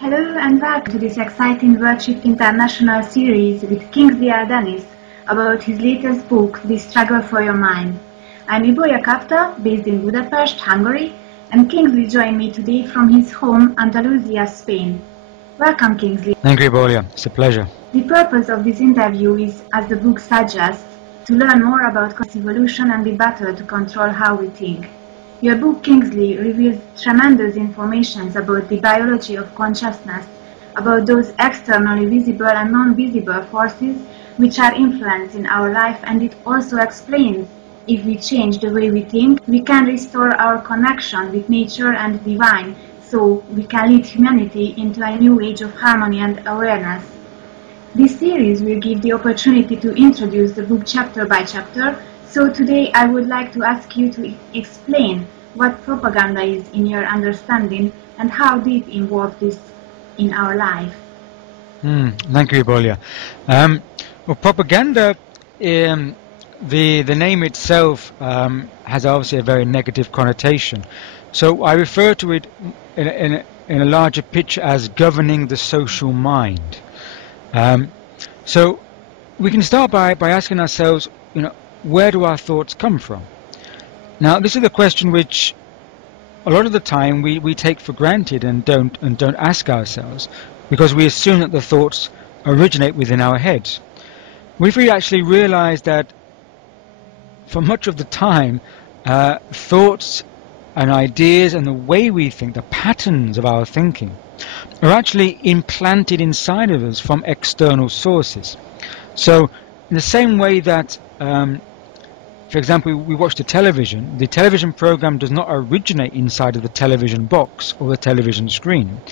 Hello and welcome to this exciting WorldShift International series with Kingsley about his latest book, The Struggle for Your Mind. I'm Ibolya Kapta, based in Budapest, Hungary, and Kingsley joined me today from his home, Andalusia, Spain. Welcome, Kingsley. Thank you, Ibolya. It's a pleasure. The purpose of this interview is, as the book suggests, to learn more about conscious evolution and the battle to control how we think. Your book, Kingsley, reveals tremendous information about the biology of consciousness, about those externally visible and non-visible forces which are influencing our life, and it also explains if we change the way we think, we can restore our connection with nature and the divine, so we can lead humanity into a new age of harmony and awareness. This series will give the opportunity to introduce the book chapter by chapter, so today I would like to ask you to explain what propaganda is in your understanding and how deep involved is in our life. Thank you, Ibolya. Well, propaganda, the name itself has obviously a very negative connotation. So I refer to it in a larger picture as governing the social mind. So we can start by asking ourselves, where do our thoughts come from? Now, this is a question which a lot of the time we take for granted and don't ask ourselves, because we assume that the thoughts originate within our heads. We've really actually realized that for much of the time, thoughts and ideas and the way we think, the patterns of our thinking, are actually implanted inside of us from external sources. So in the same way that for example, we watch the television program does not originate inside of the television box or the television screen.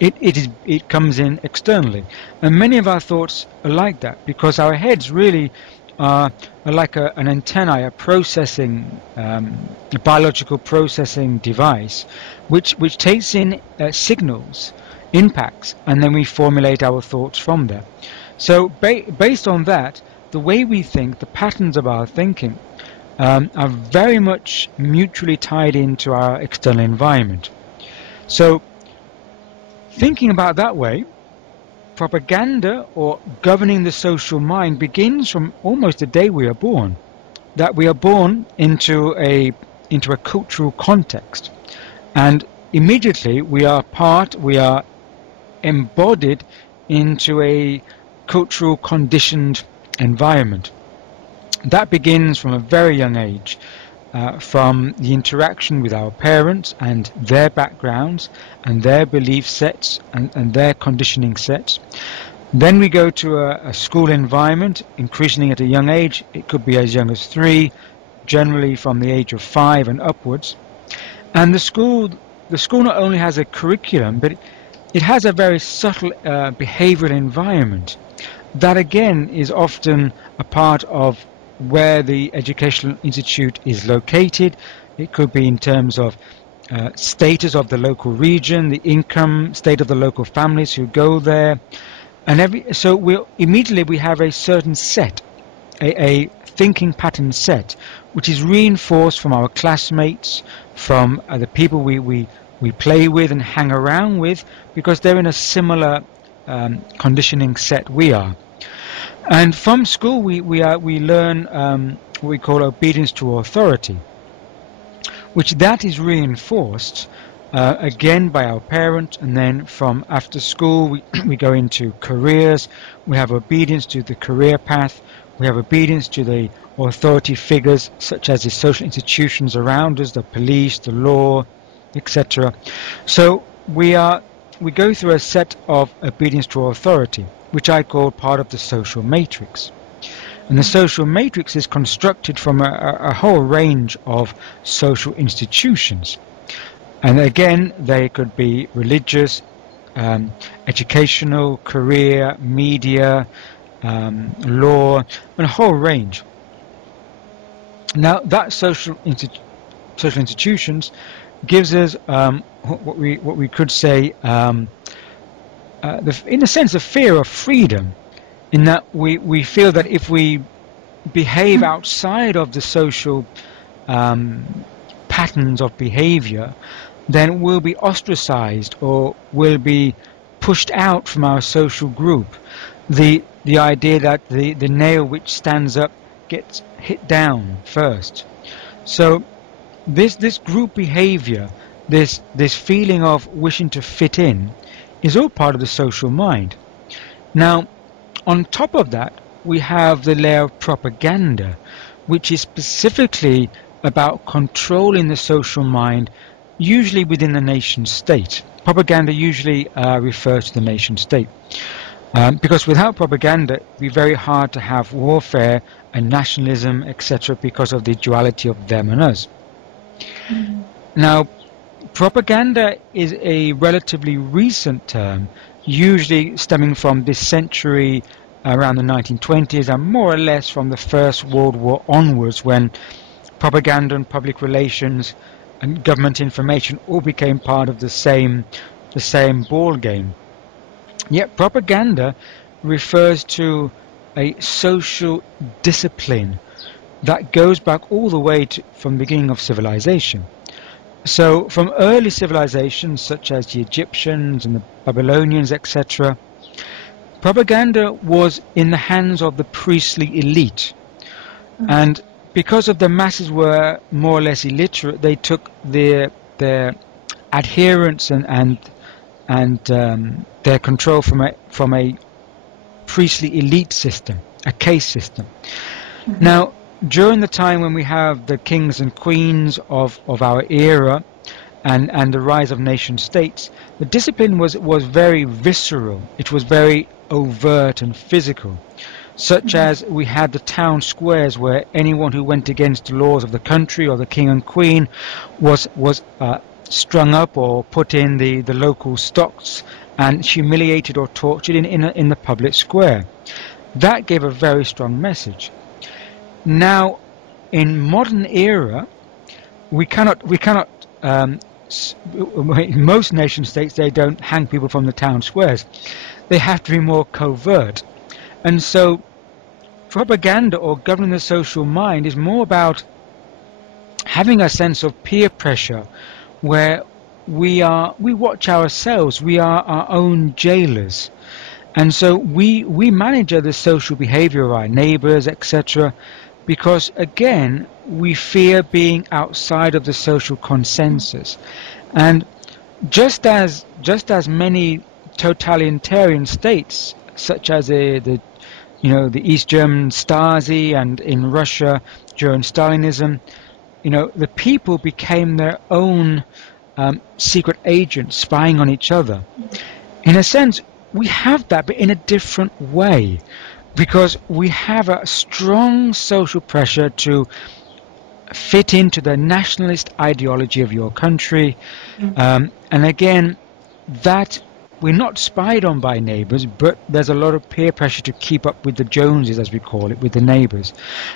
It comes in externally. And many of our thoughts are like that, because our heads really are like an antennae, a processing, a biological processing device, which takes in signals, impacts, and then we formulate our thoughts from there. So based on that, the way we think, the patterns of our thinking, are very much mutually tied into our external environment. So thinking about that way, propaganda, or governing the social mind, begins from almost the day we are born. That we are born into a cultural context, and immediately we are embodied into a cultural conditioned environment. That begins from a very young age, from the interaction with our parents and their backgrounds and their belief sets and their conditioning sets. Then we go to a school environment, increasingly at a young age. It could be as young as 3, generally from the age of 5 and upwards. And the school not only has a curriculum, but it has a very subtle behavioral environment that again is often a part of where the educational institute is located. It could be in terms of status of the local region, the income state of the local families who go there, and so we immediately have a certain set, a thinking pattern set, which is reinforced from our classmates, from the people we play with and hang around with, because they're in a similar conditioning set we are. And from school we learn what we call obedience to authority, which that is reinforced again by our parents, and then from after school we go into careers. We have obedience to the career path, we have obedience to the authority figures such as the social institutions around us, the police, the law, etc. So we go through a set of obedience to authority, which I call part of the social matrix. And the social matrix is constructed from a whole range of social institutions. And again, they could be religious, educational, career, media, law, and a whole range. Now, that social institutions gives us what we could say, in a sense, a fear of freedom, in that we feel that if we behave outside of the social patterns of behavior, then we'll be ostracized, or we'll be pushed out from our social group. The idea that the nail which stands up gets hit down first. So this group behavior, this feeling of wishing to fit in, is all part of the social mind. Now, on top of that, we have the layer of propaganda, which is specifically about controlling the social mind, usually within the nation state. Propaganda usually refers to the nation state. Because without propaganda, it would be very hard to have warfare and nationalism, etc., because of the duality of them and us. Mm-hmm. Now, propaganda is a relatively recent term, usually stemming from this century, around the 1920s, and more or less from the First World War onwards, when propaganda and public relations and government information all became part of the same ball game. Yet propaganda refers to a social discipline that goes back all the way from the beginning of civilization. So from early civilizations such as the Egyptians and the Babylonians, etc., propaganda was in the hands of the priestly elite. Mm-hmm. And because of the masses were more or less illiterate, they took their adherence and their control from a priestly elite system, a caste system. Mm-hmm. Now, during the time when we have the kings and queens of our era and the rise of nation states, the discipline was very visceral. It was very overt and physical, such as we had the town squares where anyone who went against the laws of the country or the king and queen was strung up or put in the local stocks and humiliated or tortured in the public square. That gave a very strong message. Now, in modern era, we cannot. In most nation states, they don't hang people from the town squares. They have to be more covert, and so propaganda or governing the social mind is more about having a sense of peer pressure, where we watch ourselves. We are our own jailers, and so we manage the social behavior of our neighbors, etc. Because again, we fear being outside of the social consensus. And just as many totalitarian states, such as the East German Stasi and in Russia during Stalinism, the people became their own secret agents spying on each other. In a sense, we have that, but in a different way. Because we have a strong social pressure to fit into the nationalist ideology of your country. Mm-hmm. And again, that we're not spied on by neighbors, but there's a lot of peer pressure to keep up with the Joneses, as we call it, with the neighbors.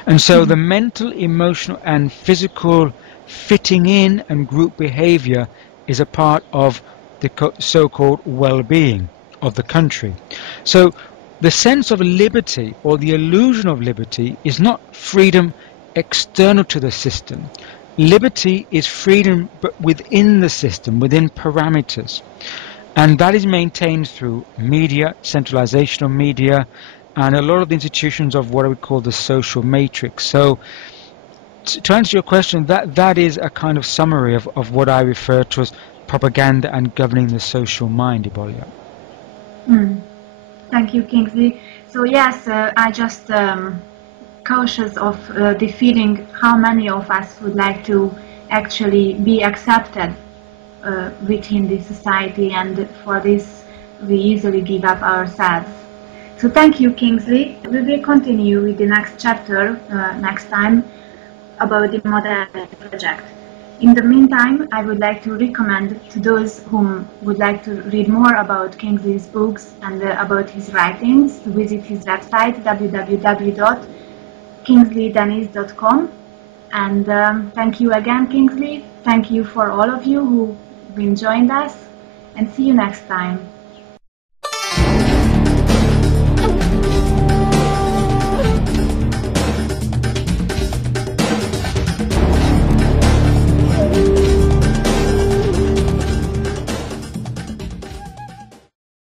And so the mental, emotional, and physical fitting in and group behavior is a part of the so-called well-being of the country. So the sense of liberty, or the illusion of liberty, is not freedom external to the system. Liberty is freedom but within the system, within parameters. And that is maintained through media, centralization of media, and a lot of the institutions of what I would call the social matrix. So to answer your question, that is a kind of summary of what I refer to as propaganda and governing the social mind, Ibolia. Thank you, Kingsley. So yes, I just cautious of the feeling how many of us would like to actually be accepted within this society, and for this we easily give up ourselves. So thank you, Kingsley. We will continue with the next chapter next time about the Modernity Project. In the meantime, I would like to recommend to those who would like to read more about Kingsley's books and about his writings to visit his website www.kingsleydennis.com. And thank you again, Kingsley. Thank you for all of you who joined us, and see you next time.